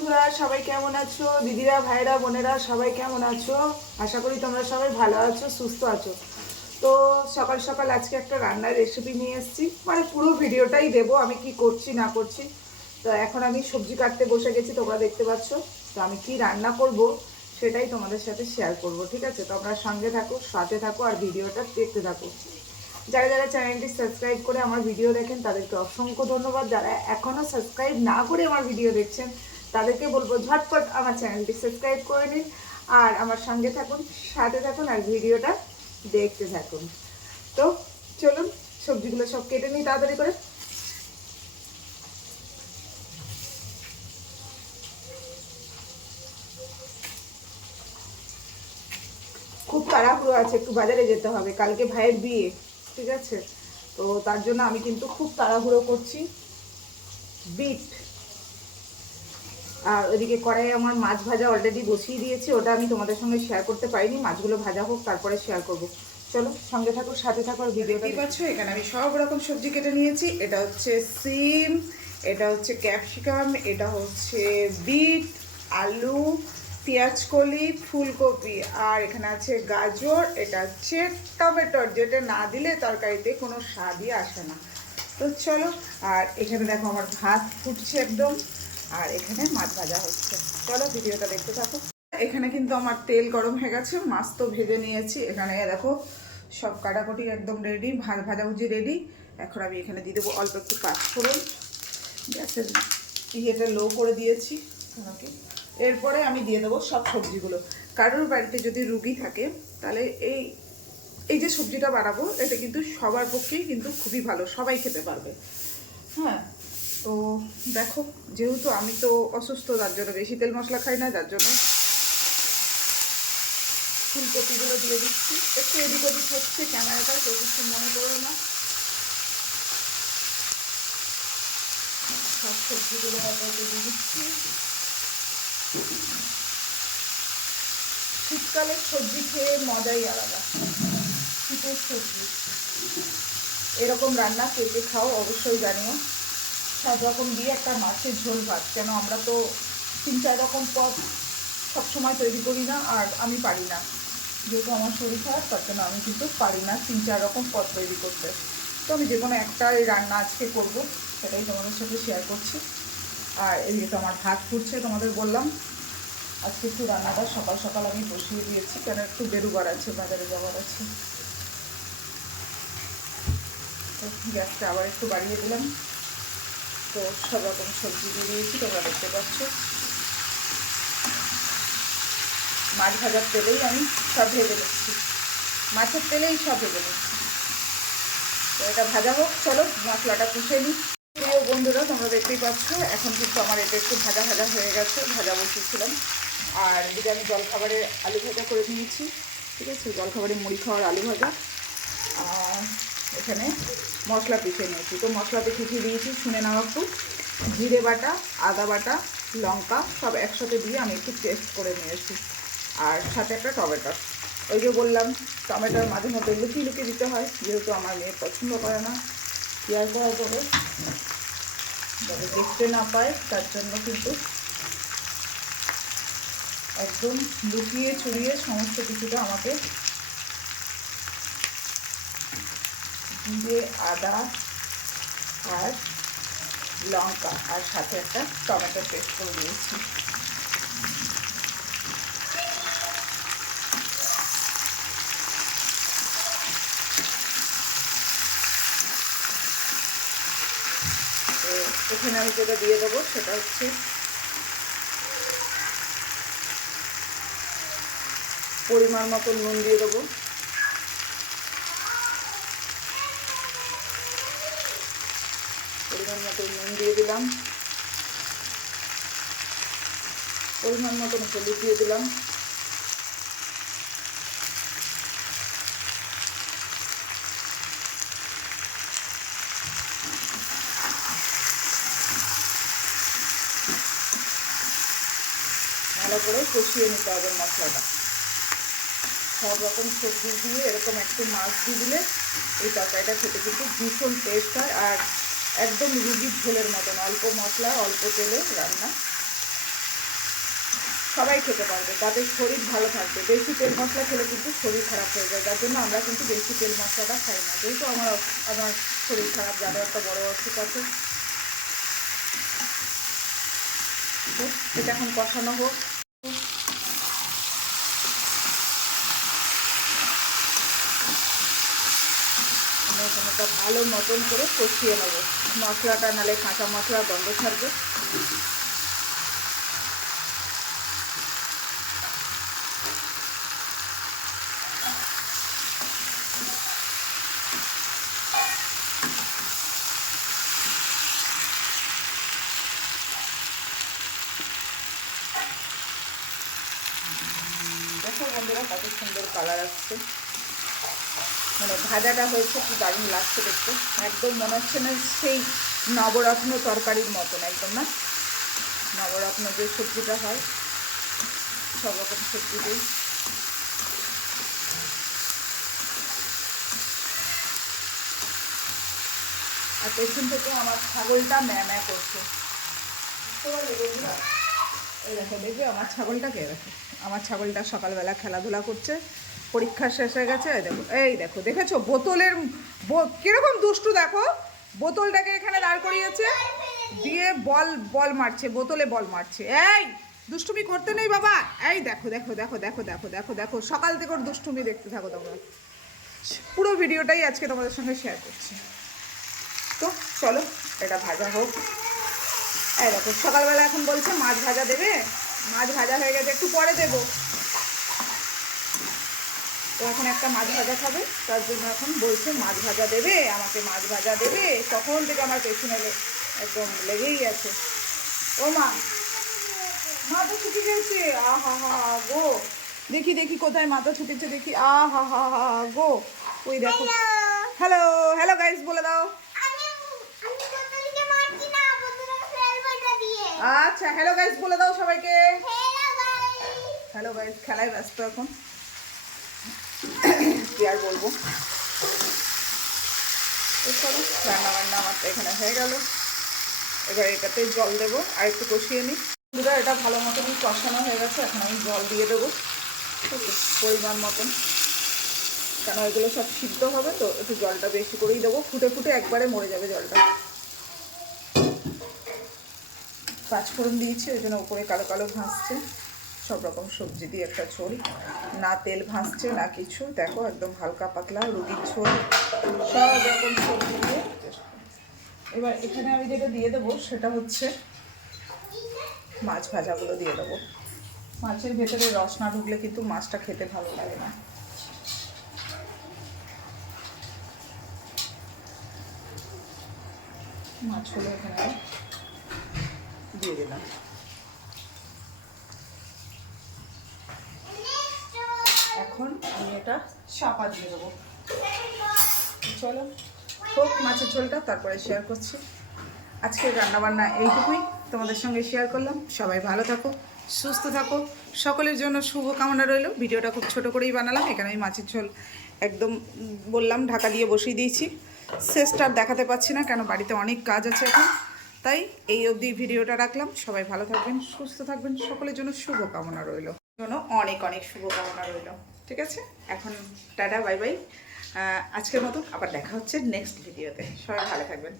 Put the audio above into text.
বন্ধুরা, সবাই কেমন আছো? দিদিরা ভাইরা বোনেরা, সবাই কেমন আছো? আশা করি তোমরা সবাই ভালো আছো, সুস্থ আছো। তো সকাল সকাল আজকে একটা রান্নার রেসিপি নিয়ে এসেছি। মানে পুরো ভিডিওটাই দেবো, আমি কি করছি, না করছি। তো এখন আমি সবজি কাটতে বসে গেছি, তোমরা দেখতে পাচ্ছ। তো আমি কি রান্না করব সেটাই তোমাদের সাথে শেয়ার করব, ঠিক আছে? তোমরা সঙ্গে থাকো, সাথে থাকো, আর ভিডিওটা দেখতে থাকো। যারা যারা চ্যানেলটি সাবস্ক্রাইব করে আমার ভিডিও দেখেন, তাদেরকে অসংখ্য ধন্যবাদ। যারা এখনও সাবস্ক্রাইব না করে আমার ভিডিও দেখছেন তাদেরকে বলব ঝটপট আমার চ্যানেলটি সাবস্ক্রাইব করে নিন আর আমার সঙ্গে থাকুন, সাথে থাকুন আর ভিডিওটা দেখতে থাকুন। তো চলুন, সবজিগুলো সব কেটে নিই তাড়াতাড়ি করে। খুব তাড়াহুড়ো আছে, একটু বাজারে যেতে হবে, কালকে ভাইয়ের বিয়ে, ঠিক আছে? তো তার জন্য আমি কিন্তু খুব তাড়াহুড়ো করছি। বিট আর ওইদিকে কড়াইয়ে আমার মাছ ভাজা অলরেডি বসিয়ে দিয়েছি ওটা আমি তোমাদের সঙ্গে শেয়ার করতে পারিনি। মাছগুলো ভাজা হোক তারপরে শেয়ার করব। চলো সঙ্গে থাকো সাথে থাকো আর ভিডিও পাচ্ছ এখানে আমি সব রকম সবজি কেটে নিয়েছি। এটা হচ্ছে সিম এটা হচ্ছে ক্যাপসিকাম এটা হচ্ছে বিট আলু পেঁয়াজকলি ফুলকপি আর এখানে আছে গাজর এটা হচ্ছে টমেটোর যেটা না দিলে তরকারিতে কোনো স্বাদই আসে না। তো চলো আর এখানে দেখো আমার ভাত ফুটছে একদম। আর এখানে মাছ ভাজা হচ্ছে। চলো ভিডিওটা দেখতে থাকো। এখানে কিন্তু আমার তেল গরম হয়ে গেছে, মাছ তো ভেজে নিয়েছি। এখানে দেখো, সব কাটাকুটি একদম রেডি ভাজাভুজি রেডি এখন আমি এখানে দিয়ে দেবো অল্প একটু পাঁচফোড়ন। গ্যাসের ইয়েটা লো করে দিয়েছি ওনাকে। এরপরে আমি দিয়ে দেবো সব সবজিগুলো। কারোর বাড়িতে যদি রুগী থাকে, তাহলে এই এই যে সবজিটা বানাবো, এটা কিন্তু সবার পক্ষেই কিন্তু খুবই ভালো, সবাই খেতে পারবে। হ্যাঁ তো দেখো, যেহেতু আমি তো অসুস্থ, তার জন্য বেশি তেল মশলা খাই না, যার জন্য ফুলকপিগুলো দিয়ে দিচ্ছি। একটু এদিক ওদিক হচ্ছে ক্যামেরাটা, কেউ কিছু মনে করো না। সব সবজিগুলো দিয়ে দিচ্ছি। শীতকালের সবজি খেয়ে মজাই আলাদা। শীতের সবজি। এরকম রান্না কে কে খাও অবশ্যই জানিও। সব রকম দিয়ে একটা মাছের ঝোল ভাত। কেন আমরা তো তিন, চার রকম পদ সবসময় তৈরি করি না আর আমি পারি না। যেহেতু আমার শরীর খারাপ, তার জন্য আমি কিন্তু পারি না তিন, চার রকম পদ তৈরি করতে। তো আমি যে কোনো একটা রান্না আজকে করব, সেটাই তোমাদের সাথে শেয়ার করছি। আর এদিকে তো আমার ভাত ফুটছে তোমাদের বললাম, আজকে একটু রান্নাটা সকাল সকাল আমি বসিয়ে দিয়েছি, কেন একটু বেরুবার আছে, বাজারে যাওয়ার আছে। গ্যাসটা আবার একটু বাড়িয়ে দিলাম। তো সব রকম সবজি দিয়ে দিয়েছি, তোমরা দেখতে পাচ্ছ। মাছ ভাজার তেলেই আমি সব ভেজে নিচ্ছি। মাছের তেলেই সব ভেজে নিচ্ছি। তো এটা ভাজা হোক, চলো মশলাটা কুষে নিই। প্রিয় বন্ধুরা, তোমরা দেখতেই পাচ্ছ, এখন কিন্তু আমার এটা একটু ভাজা ভাজা হয়ে গেছে, ভাজা বসিয়েছিলাম। আর এদিকে আমি জলখাবারে আলু ভাজা করে নিয়েছি, ঠিক আছে? জলখাবারে মুড়ি খাওয়ার আলু ভাজা। আর এখানে মশলা পিষে নিয়েছি। তো মশলাতে কী কী দিয়েছি শুনে নাও একটু। জিরে বাটা, আদা বাটা, লঙ্কা সব একসাথে দিয়ে আমি একটু পেস্ট করে নিয়েছি। আর সাথে একটা টমেটো। ওই যে বললাম, টমেটোর মাঝে মধ্যে লুকিয়ে লুকিয়ে দিতে হয়, যেহেতু আমার মেয়ে পছন্দ করে না। পেঁয়াজ দেওয়া করে যাতে দেখতে না পায়, তার জন্য কিন্তু একদম লুকিয়ে ছড়িয়ে সমস্ত কিছুটা আমাকে জিরে আদা আর লঙ্কা আর সাথে একটা টমেটো পেস্ট করে দিয়েছি। এখানে আমি যেটা দিয়ে দেবো সেটা হচ্ছে পরিমাণ মতো নুন দিয়ে দেবো পরিমাণ মতো নুন দিয়ে দিলাম। পরিমাণ মতন হলুদ দিয়ে দিলাম। ভালো করে কষিয়ে নিতে হবে মশলাটা। সব রকম সবজি দিয়ে এরকম একটু মাছ দিয়ে দিলে এই তরকারিটা খেতে কিন্তু ভীষণ টেস্ট হয়। আর একদম রুগীর ঝোলের মতন, অল্প মশলা, অল্প তেলে রান্না। সবাই খেতে পারবে, তাতে শরীর ভালো থাকবে। বেশি তেল মশলা খেলে কিন্তু শরীর খারাপ হয়ে যায়, তার জন্য আমরা কিন্তু বেশি তেল মশলাটা খাই না। যেহেতু আমার আমার শরীর খারাপ, যাদের একটা বড় অসুখ আছে। এটা এখন কষানো হোক। এখানেটা ভালো মতন করে কষিয়ে নেব। মশলাটা নালে কাঁচা মশলা গন্ধ ছাড়বে। দেখো বন্ধুরা কত সুন্দর কালার আসছে। ভাজাটা হয়েছে কি দারুণ লাগছে দেখতে। একদম মনে হচ্ছে না সেই নবরত্ন তরকারির মতন, একদম না? নবরত্ন যে সবজিটা হয়, সব রকম সবজি দিই আর পেছন থেকে আমার ছাগলটা ম্যা ম্যা করছে? এই দেখো, দেখবে আমার ছাগলটা কে? দেখো আমার ছাগলটা সকালবেলা খেলাধুলা করছে। পরীক্ষা শেষ হয়ে গেছে দেখো, এই দেখো, দেখেছ? বোতলের কীরকম দুষ্টু দেখো? বোতলটাকে এখানে দাঁড় করিয়েছে, দিয়ে বল বল মারছে, বোতলে বল মারছে। এই, দুষ্টুমি করতে নেই বাবা। এই দেখো দেখো দেখো দেখো দেখো দেখো দেখো, সকাল থেকে ওর দুষ্টুমি দেখতে থাকো তোমরা। পুরো ভিডিওটাই আজকে তোমাদের সঙ্গে শেয়ার করছি। তো চলো, এটা ভাজা হোক। এই দেখো, সকালবেলা এখন বলছে মাছ ভাজা দেবে। মাছ ভাজা হয়ে গেছে, একটু পরে দেবো। তো এখন একটা মাছ ভাজা খাবে তার জন্য এখন বলছে মাছ ভাজা দেবে আমাকে মাছ ভাজা দেবে। তখন থেকে আমার পেছনে একদম লেগেই আছে। ও মা মাথা ছুটি গেছে। আ হা হা গো। দেখি দেখি কোথায় মাথা ছুটেছে দেখি। আ হা হা হা গো। ওই দেখো। হ্যালো হ্যালো গাইস বলে দাও। আচ্ছা হ্যালো গাইস বলে দাও সবাইকে। হ্যালো গাইস হ্যালো গাইস খেলায় ব্যস্ত এখন। আর বলব? রান্না বান্না আমার তো এখানে হয়ে গেল। এবার এটাতে জল দেবো আর একটু কষিয়ে নিই। বন্ধুরা, এটা ভালো মতনই কষানো হয়ে গেছে, এখন আমি জল দিয়ে দেবো। পরিমাণ মতন। কেন এগুলো সব সিদ্ধ হবে, তো একটু জলটা বেশি করেই দেবো। ফুটে ফুটে একবারে মরে যাবে জলটা। পাঁচফোড়ন দিয়েছি, ওই জন্য উপরে কালো কালো ভাসছে। সব রকম সবজি দিয়ে একটা ঝোল। না তেল ভাসছে না কিছু। দেখো, একদম হালকা পাতলা রুগীর ঝোল। সব রকম সবজি দিয়ে এবার এখানে আমি যেটা দিয়ে দেবো, সেটা হচ্ছে মাছ ভাজাগুলো দিয়ে দেবো। মাছের ভেতরে রস না ঢুকলে কিন্তু মাছটা খেতে ভালো লাগে না। মাছগুলো এখানে দিয়ে দিলাম এখন আমি এটা চাপা দিয়ে দেবো। চলো। হোক মাছের ঝোলটা তারপরে শেয়ার করছি। আজকের রান্নাবান্না এইটুকুই। তোমাদের সঙ্গে শেয়ার করলাম। সবাই ভালো থাকো সুস্থ থাকো। সকলের জন্য শুভ কামনা রইল। ভিডিওটা খুব ছোট করেই বানালাম। এখানে আমি মাছের ঝোল একদম বললাম ঢাকা দিয়ে বসিয়ে দিয়েছি। শেষটা আর দেখাতে পাচ্ছি না কেন বাড়িতে অনেক কাজ আছে এখন। তাই এই অবধি ভিডিওটা রাখলাম। সবাই ভালো থাকবেন সুস্থ থাকবেন। সকলের জন্য শুভ কামনা রইল। জন্য অনেক অনেক শুভ কামনা রইল। ঠিক আছে? এখন টাটা, বাই বাই। আজকের মতো আবার দেখা হচ্ছে নেক্সট ভিডিওতে সবাই ভালো থাকবেন।